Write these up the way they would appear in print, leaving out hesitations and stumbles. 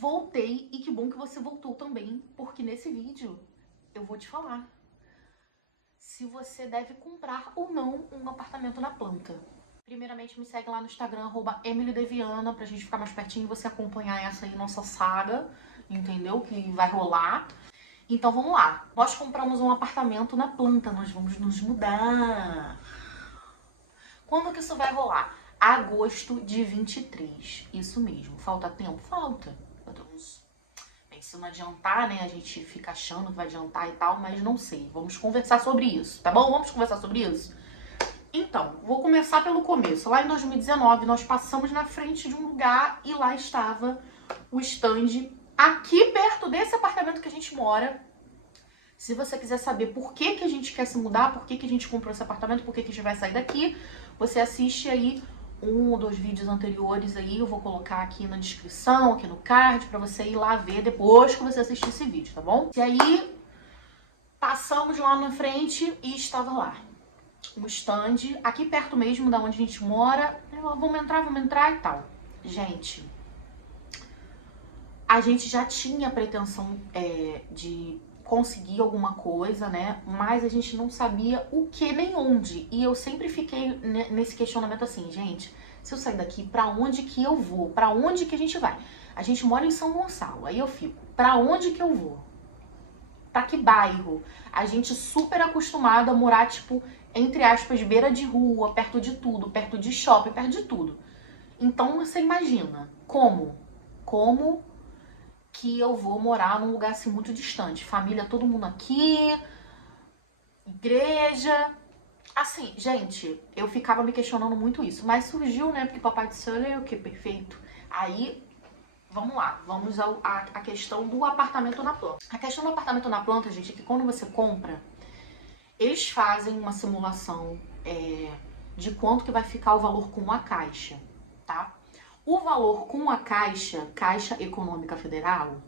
Voltei e que bom que você voltou também, porque nesse vídeo eu vou te falar se você deve comprar ou não um apartamento na planta. Primeiramente me segue lá no Instagram, @EmilyDeviana, pra gente ficar mais pertinho e você acompanhar essa aí nossa saga, entendeu? Que vai rolar. Então vamos lá, nós compramos um apartamento na planta, nós vamos nos mudar. Quando que isso vai rolar? Agosto de 23, isso mesmo. Falta tempo? Falta. Se não adiantar, né? A gente fica achando que vai adiantar e tal, mas não sei. Vamos conversar sobre isso, tá bom? Vamos conversar sobre isso? Então, vou começar pelo começo. Lá em 2019, nós passamos na frente de um lugar e lá estava o stand aqui perto desse apartamento que a gente mora. Se você quiser saber por que a gente quer se mudar, por que a gente comprou esse apartamento, por que a gente vai sair daqui, você assiste aí um ou dois vídeos anteriores aí, eu vou colocar aqui na descrição, aqui no card, pra você ir lá ver depois que você assistir esse vídeo, tá bom? E aí, passamos lá na frente e estava lá um stand, aqui perto mesmo da onde a gente mora. Vamos entrar e tal. Gente, a gente já tinha pretensão de conseguir alguma coisa, né? Mas a gente não sabia o que nem onde. E eu sempre fiquei nesse questionamento assim, gente, se eu sair daqui, pra onde que eu vou? Pra onde que a gente vai? A gente mora em São Gonçalo, aí eu fico, pra onde que eu vou? Pra que bairro? A gente super acostumado a morar, tipo, entre aspas, beira de rua, perto de tudo, perto de shopping, perto de tudo. Então você imagina, como que eu vou morar num lugar assim muito distante? Família, todo mundo aqui, igreja. Assim, gente, eu ficava me questionando muito isso. Mas surgiu, né? Porque papai disse, olha o que perfeito. Aí, vamos lá. Vamos à questão do apartamento na planta. A questão do apartamento na planta, gente, é que quando você compra, eles fazem uma simulação de quanto que vai ficar o valor com a Caixa, tá? O valor com a Caixa Econômica Federal,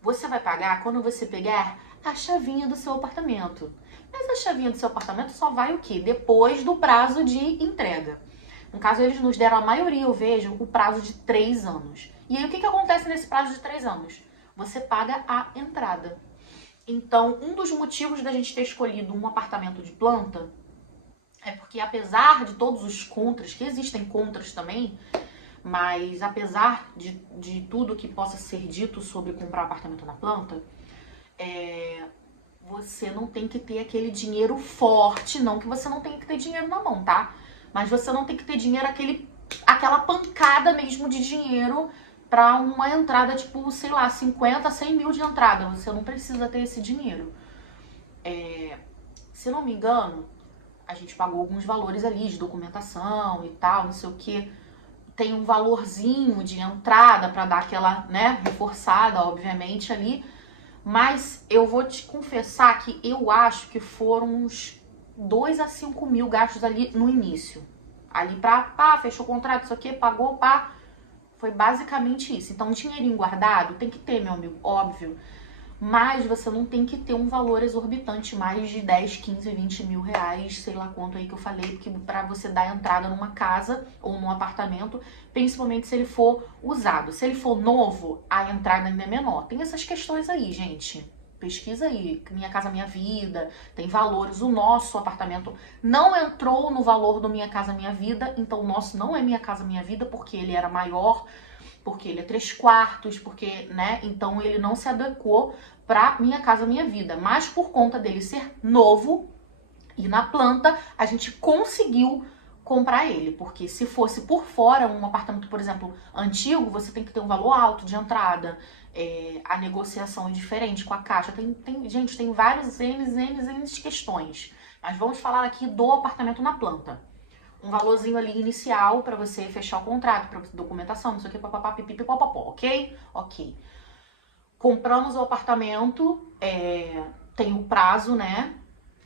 você vai pagar quando você pegar a chavinha do seu apartamento. Mas a chavinha do seu apartamento só vai o quê? Depois do prazo de entrega. No caso, eles nos deram, a maioria, eu vejo, o prazo de 3 anos. E aí, o que acontece nesse prazo de 3 anos? Você paga a entrada. Então, um dos motivos da gente ter escolhido um apartamento de planta é porque, apesar de todos os contras, que existem contras também, mas apesar de tudo que possa ser dito sobre comprar apartamento na planta, você não tem que ter aquele dinheiro forte, não que você não tem que ter dinheiro na mão, tá? Mas você não tem que ter dinheiro, aquela pancada mesmo de dinheiro pra uma entrada, tipo, sei lá, 50, 100 mil de entrada. Você não precisa ter esse dinheiro. Se não me engano, a gente pagou alguns valores ali de documentação e tal, não sei o que. Tem um valorzinho de entrada pra dar aquela, né, reforçada, obviamente, ali. Mas eu vou te confessar que eu acho que foram uns 2 a 5 mil gastos ali no início. Ali pra, pá, fechou o contrato, isso aqui, pagou, pá. Foi basicamente isso. Então, dinheirinho guardado tem que ter, meu amigo, óbvio. Mas você não tem que ter um valor exorbitante, mais de 10, 15, 20 mil reais, sei lá quanto aí que eu falei, porque pra você dar entrada numa casa ou num apartamento, principalmente se ele for usado. Se ele for novo, a entrada ainda é menor. Tem essas questões aí, gente. Pesquisa aí, Minha Casa Minha Vida, tem valores. O nosso apartamento não entrou no valor do Minha Casa Minha Vida, então o nosso não é Minha Casa Minha Vida, porque ele era maior, porque ele é 3 quartos, porque, né, então ele não se adequou pra Minha Casa Minha Vida. Mas por conta dele ser novo e na planta, a gente conseguiu comprar ele, porque se fosse por fora, um apartamento, por exemplo, antigo, você tem que ter um valor alto de entrada, a negociação é diferente com a Caixa, gente, tem vários N questões, mas vamos falar aqui do apartamento na planta. Um valorzinho ali inicial pra você fechar o contrato, pra documentação, não sei o que, papapá, pipipi, popopó, ok? Ok. Compramos o apartamento, tem o prazo, né?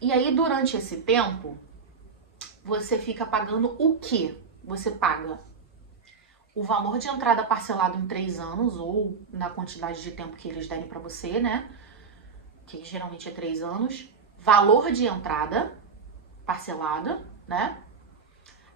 E aí, durante esse tempo, você fica pagando o quê? Você paga o valor de entrada parcelado em 3 anos, ou na quantidade de tempo que eles derem pra você, né? Que geralmente é 3 anos. Valor de entrada parcelada, né?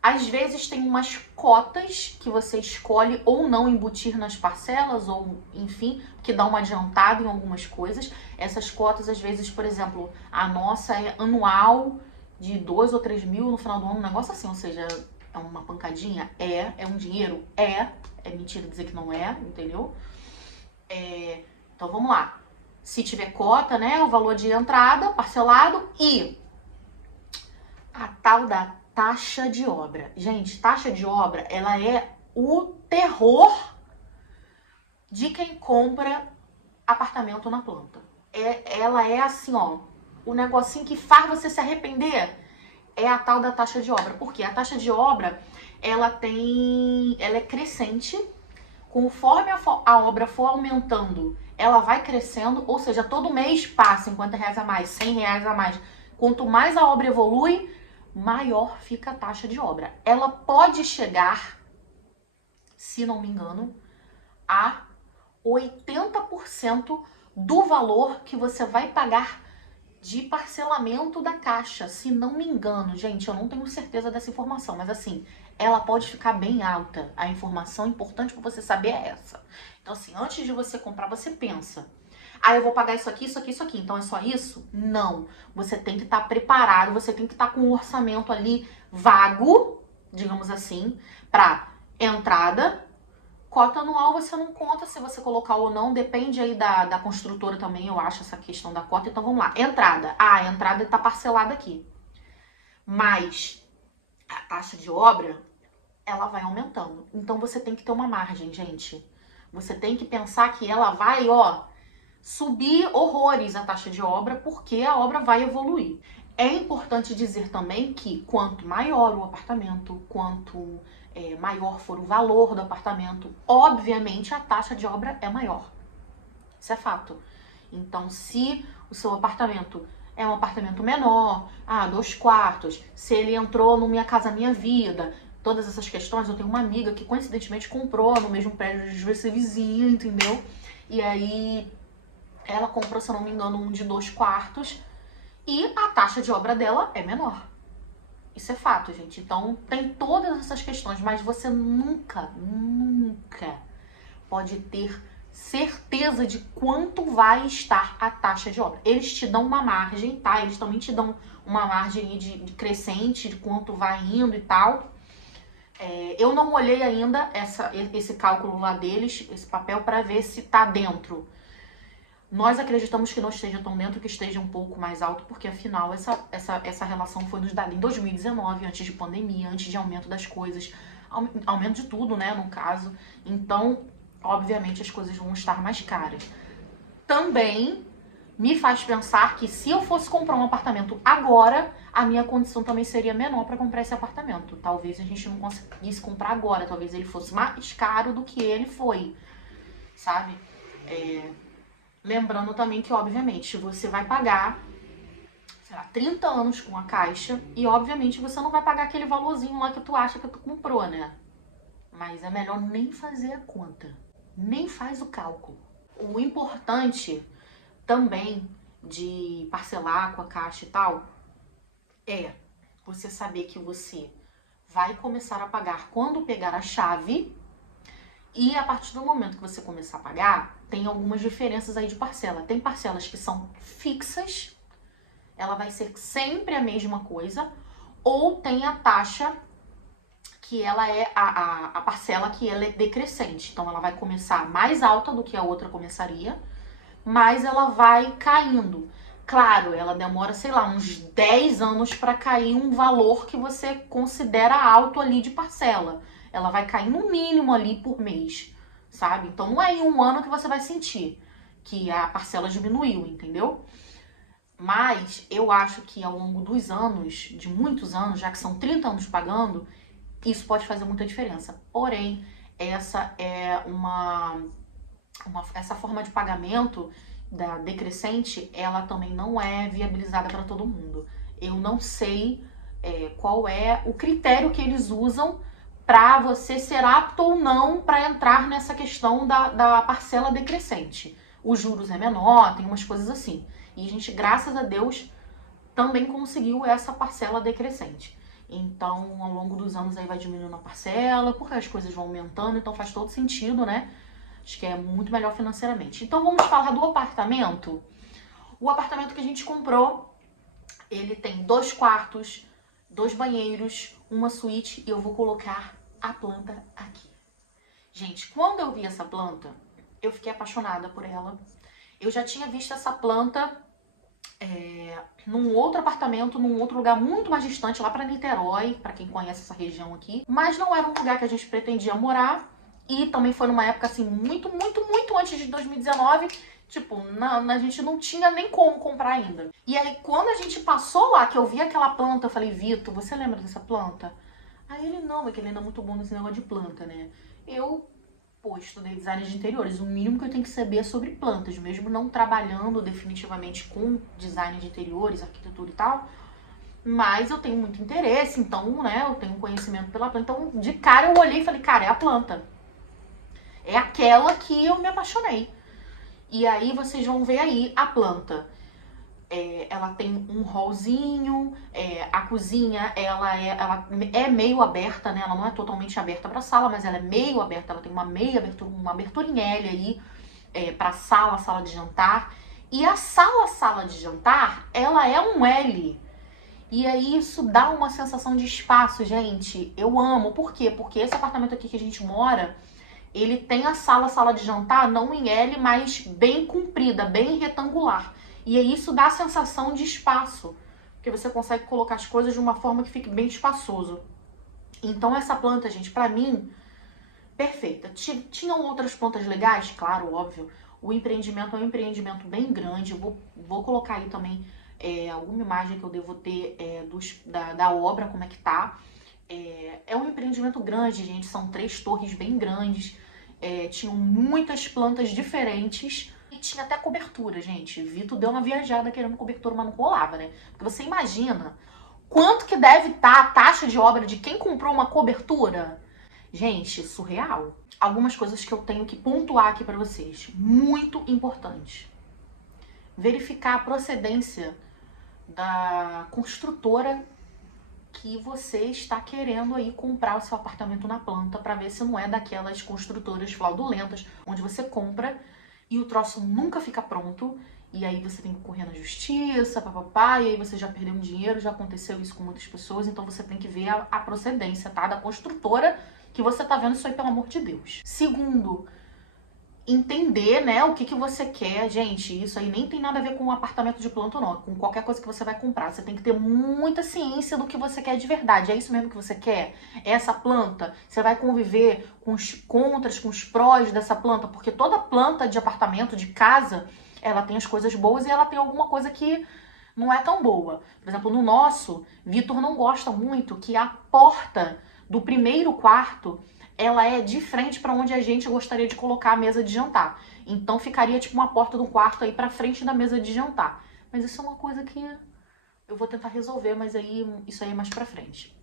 Às vezes tem umas cotas que você escolhe ou não embutir nas parcelas, ou enfim, que dá uma adiantada em algumas coisas. Essas cotas, às vezes, por exemplo, a nossa é anual de 2 ou 3 mil no final do ano, um negócio assim, ou seja, é uma pancadinha? É um dinheiro? É mentira dizer que não é, entendeu? Então vamos lá. Se tiver cota, né, o valor de entrada parcelado e a tal da taxa de obra. Gente, taxa de obra, ela é o terror de quem compra apartamento na planta. Ela é assim, ó, o negocinho que faz você se arrepender é a tal da taxa de obra. Por quê? A taxa de obra, ela é crescente. Conforme a obra for aumentando, ela vai crescendo, ou seja, todo mês passa R$50 a mais, R$100 a mais. Quanto mais a obra evolui, maior fica a taxa de obra. Ela pode chegar, se não me engano, a 80% do valor que você vai pagar de parcelamento da Caixa. Se não me engano, gente, eu não tenho certeza dessa informação, mas assim, ela pode ficar bem alta. A informação importante para você saber é essa. Então assim, antes de você comprar, você pensa: ah, eu vou pagar isso aqui, isso aqui, isso aqui, então é só isso? Não. Você tem que estar preparado, você tem que estar com um orçamento ali vago, digamos assim, para entrada. Cota anual você não conta se você colocar ou não, depende aí da construtora também, eu acho, essa questão da cota. Então vamos lá, entrada. Ah, a entrada está parcelada aqui. Mas a taxa de obra, ela vai aumentando. Então você tem que ter uma margem, gente. Você tem que pensar que ela vai, ó, subir horrores a taxa de obra, porque a obra vai evoluir. É importante dizer também que quanto maior o apartamento, quanto maior for o valor do apartamento, obviamente a taxa de obra é maior. Isso é fato. Então, se o seu apartamento é um apartamento menor, 2 quartos, se ele entrou no Minha Casa Minha Vida, todas essas questões, eu tenho uma amiga que coincidentemente comprou no mesmo prédio de ser vizinha, entendeu? E aí ela comprou, se eu não me engano, um de 2 quartos e a taxa de obra dela é menor. Isso é fato, gente. Então, tem todas essas questões, mas você nunca pode ter certeza de quanto vai estar a taxa de obra. Eles te dão uma margem, tá? Eles também te dão uma margem de crescente, de quanto vai indo e tal. Eu não olhei ainda esse cálculo lá deles, esse papel, para ver se tá dentro. Nós acreditamos que não esteja tão dentro, que esteja um pouco mais alto, porque afinal essa relação foi nos dada em 2019, antes de pandemia, antes de aumento das coisas, aumento de tudo, né, no caso. Então, obviamente, as coisas vão estar mais caras. Também me faz pensar que se eu fosse comprar um apartamento agora, a minha condição também seria menor para comprar esse apartamento. Talvez a gente não conseguisse comprar agora, talvez ele fosse mais caro do que ele foi, sabe? Lembrando também que, obviamente, você vai pagar, sei lá, 30 anos com a Caixa e, obviamente, você não vai pagar aquele valorzinho lá que tu acha que tu comprou, né? Mas é melhor nem fazer a conta, nem faz o cálculo. O importante também de parcelar com a Caixa e tal é você saber que você vai começar a pagar quando pegar a chave. E a partir do momento que você começar a pagar, tem algumas diferenças aí de parcela. Tem parcelas que são fixas, ela vai ser sempre a mesma coisa, ou tem a taxa que ela é a parcela que ela é decrescente. Então ela vai começar mais alta do que a outra começaria, mas ela vai caindo. Claro, ela demora, sei lá, uns 10 anos para cair um valor que você considera alto ali de parcela. Ela vai cair no mínimo ali por mês, sabe? Então não é em um ano que você vai sentir que a parcela diminuiu, entendeu? Mas eu acho que ao longo dos anos, de muitos anos, já que são 30 anos pagando, isso pode fazer muita diferença. Porém, essa é essa forma de pagamento da decrescente, ela também não é viabilizada para todo mundo. Eu não sei qual é o critério que eles usam para você ser apto ou não para entrar nessa questão da parcela decrescente. Os juros é menor, tem umas coisas assim. E a gente, graças a Deus, também conseguiu essa parcela decrescente. Então, ao longo dos anos aí vai diminuindo a parcela, porque as coisas vão aumentando, então faz todo sentido, né? Acho que é muito melhor financeiramente. Então, vamos falar do apartamento. O apartamento que a gente comprou, ele tem 2 quartos, 2 banheiros, uma suíte e eu vou colocar a planta aqui. Gente, quando eu vi essa planta, eu fiquei apaixonada por ela. Eu já tinha visto essa planta num outro apartamento, num outro lugar muito mais distante, lá pra Niterói, pra quem conhece essa região aqui. Mas não era um lugar que a gente pretendia morar. E também foi numa época, assim, muito antes de 2019. Tipo, a gente não tinha nem como comprar ainda. E aí, quando a gente passou lá, que eu vi aquela planta, eu falei, Vitor, você lembra dessa planta? Aí ele, não, é que ele ainda é muito bom nesse negócio de planta, né? Pô, estudei design de interiores. O mínimo que eu tenho que saber é sobre plantas, mesmo não trabalhando definitivamente com design de interiores, arquitetura e tal. Mas eu tenho muito interesse, então, né, eu tenho conhecimento pela planta. Então, de cara eu olhei e falei, cara, é a planta. É aquela que eu me apaixonei. E aí vocês vão ver aí a planta. Ela tem um hallzinho, a cozinha ela é meio aberta, né? Ela não é totalmente aberta para sala, mas ela é meio aberta. Ela tem uma meia abertura, uma abertura em L aí para sala de jantar. E a sala de jantar, ela é um L. E aí isso dá uma sensação de espaço, gente. Eu amo. Por quê? Porque esse apartamento aqui que a gente mora, ele tem a sala de jantar não em L, mas bem comprida, bem retangular. E aí isso dá a sensação de espaço, porque você consegue colocar as coisas de uma forma que fique bem espaçoso. Então essa planta, gente, pra mim, perfeita. Tinham outras plantas legais? Claro, óbvio. O empreendimento é um empreendimento bem grande. Eu vou colocar aí também alguma imagem que eu devo ter da obra, como é que tá. É um empreendimento grande, gente. São 3 torres bem grandes. Tinham muitas plantas diferentes. E tinha até cobertura, gente. Vitor deu uma viajada querendo cobertura, mas não rolava, né? Porque você imagina quanto que deve estar a taxa de obra de quem comprou uma cobertura? Gente, surreal. Algumas coisas que eu tenho que pontuar aqui pra vocês. Muito importante. Verificar a procedência da construtora que você está querendo aí comprar o seu apartamento na planta, para ver se não é daquelas construtoras fraudulentas onde você compra e o troço nunca fica pronto e aí você tem que correr na justiça, papapá, e aí você já perdeu um dinheiro, já aconteceu isso com muitas pessoas, então você tem que ver a procedência, tá? Da construtora que você tá vendo isso aí, pelo amor de Deus. Segundo, entender, né, o que você quer. Gente, isso aí nem tem nada a ver com um apartamento de planta ou não, com qualquer coisa que você vai comprar. Você tem que ter muita ciência do que você quer de verdade. É isso mesmo que você quer? É essa planta? Você vai conviver com os contras, com os prós dessa planta? Porque toda planta de apartamento, de casa, ela tem as coisas boas e ela tem alguma coisa que não é tão boa. Por exemplo, no nosso, Vitor não gosta muito que a porta do primeiro quarto ela é de frente para onde a gente gostaria de colocar a mesa de jantar. Então ficaria tipo uma porta do quarto aí para frente da mesa de jantar. Mas isso é uma coisa que eu vou tentar resolver, mas aí isso aí é mais para frente.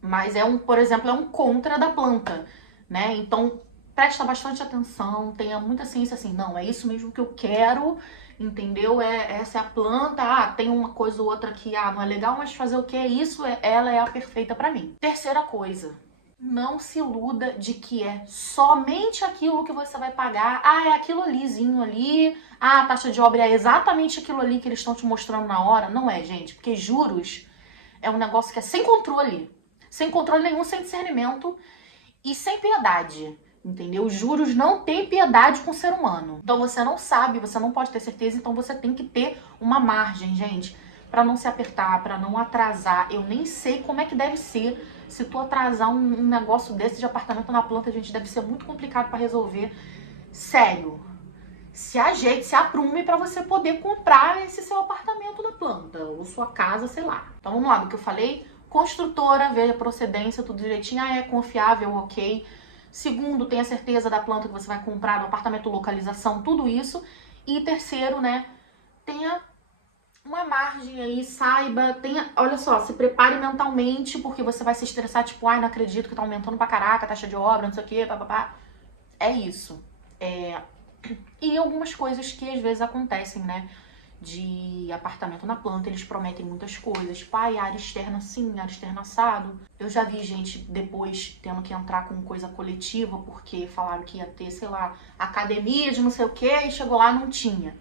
Mas por exemplo, é um contra da planta, né? Então presta bastante atenção, tenha muita ciência assim, não, é isso mesmo que eu quero, entendeu? Essa é a planta, tem uma coisa ou outra que não é legal, mas fazer o que é isso, ela é a perfeita para mim. Terceira coisa, não se iluda de que é somente aquilo que você vai pagar. É aquilo alizinho ali. A taxa de obra é exatamente aquilo ali que eles estão te mostrando na hora. Não é, gente. Porque juros é um negócio que é sem controle. Sem controle nenhum, sem discernimento e sem piedade. Entendeu? Juros não tem piedade com o ser humano. Então você não sabe, você não pode ter certeza. Então você tem que ter uma margem, gente. Pra não se apertar, pra não atrasar. Eu nem sei como é que deve ser. Se tu atrasar um negócio desse de apartamento na planta, gente, deve ser muito complicado pra resolver. Sério. Se ajeite, se aprume pra você poder comprar esse seu apartamento na planta. Ou sua casa, sei lá. Então vamos lá, do que eu falei. Construtora, veja a procedência, tudo direitinho. É confiável, ok. Segundo, tenha certeza da planta que você vai comprar, do apartamento, localização, tudo isso. E terceiro, né, tenha uma margem aí, saiba, olha só, se prepare mentalmente, porque você vai se estressar, tipo, não acredito que tá aumentando pra caraca a taxa de obra, não sei o que, papapá. É isso. E algumas coisas que às vezes acontecem, né? de apartamento na planta, eles prometem muitas coisas. Tipo, ai, área externa assim, área externa assado. Eu já vi gente depois tendo que entrar com coisa coletiva, porque falaram que ia ter, sei lá, academia de não sei o que, e chegou lá não tinha.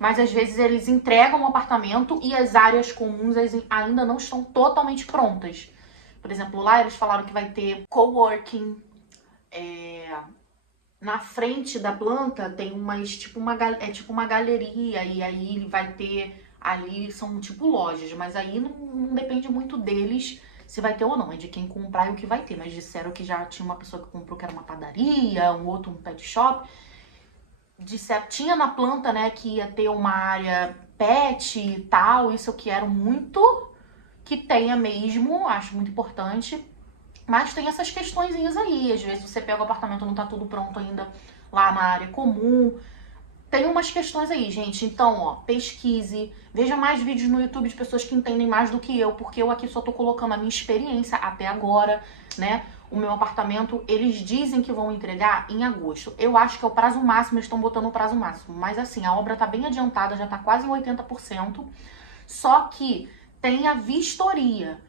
Mas às vezes eles entregam o apartamento e as áreas comuns ainda não estão totalmente prontas. Por exemplo, lá eles falaram que vai ter coworking, na frente da planta tem tipo uma galeria, e aí ele vai ter ali, são tipo lojas, mas aí não depende muito deles se vai ter ou não, é de quem comprar e o que vai ter. Mas disseram que já tinha uma pessoa que comprou que era uma padaria, um outro um pet shop. Disseram, tinha na planta, né, que ia ter uma área pet e tal, isso eu quero muito que tenha mesmo, acho muito importante. Mas tem essas questõezinhas aí. Às vezes você pega o apartamento, não tá tudo pronto ainda lá na área comum. Tem umas questões aí, gente. Então, ó, pesquise. Veja mais vídeos no YouTube de pessoas que entendem mais do que eu, porque eu aqui só tô colocando a minha experiência até agora, né? O meu apartamento, eles dizem que vão entregar em agosto. Eu acho que é o prazo máximo, eles estão botando o prazo máximo. Mas assim, a obra tá bem adiantada, já tá quase em 80%. Só que tem a vistoria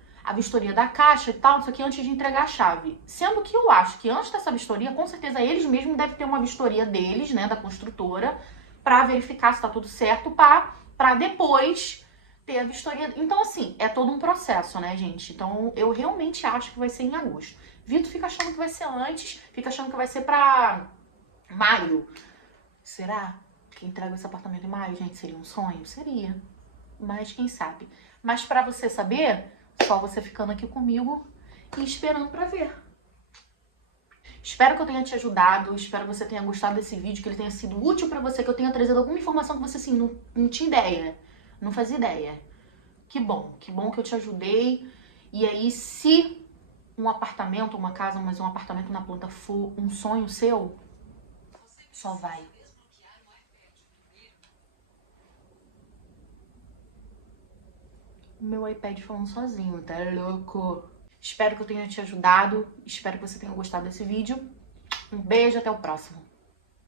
da caixa e tal, isso aqui antes de entregar a chave. Sendo que eu acho que antes dessa vistoria, com certeza eles mesmos devem ter uma vistoria deles, né, da construtora, pra verificar se tá tudo certo, pra depois ter a vistoria. Então, assim, é todo um processo, né, gente? Então, eu realmente acho que vai ser em agosto. Vitor fica achando que vai ser antes, fica achando que vai ser pra maio. Será que entrega esse apartamento em maio, gente? Seria um sonho? Seria. Mas quem sabe? Mas pra você saber, só você ficando aqui comigo e esperando pra ver. Espero que eu tenha te ajudado, espero que você tenha gostado desse vídeo, que ele tenha sido útil pra você, que eu tenha trazido alguma informação que você, assim, não tinha ideia, não fazia ideia. Que bom que eu te ajudei. E aí, se um apartamento, uma casa, mas um apartamento na planta for um sonho seu, só vai. O meu iPad falando sozinho, tá louco? Espero que eu tenha te ajudado, espero que você tenha gostado desse vídeo. Um beijo, até o próximo.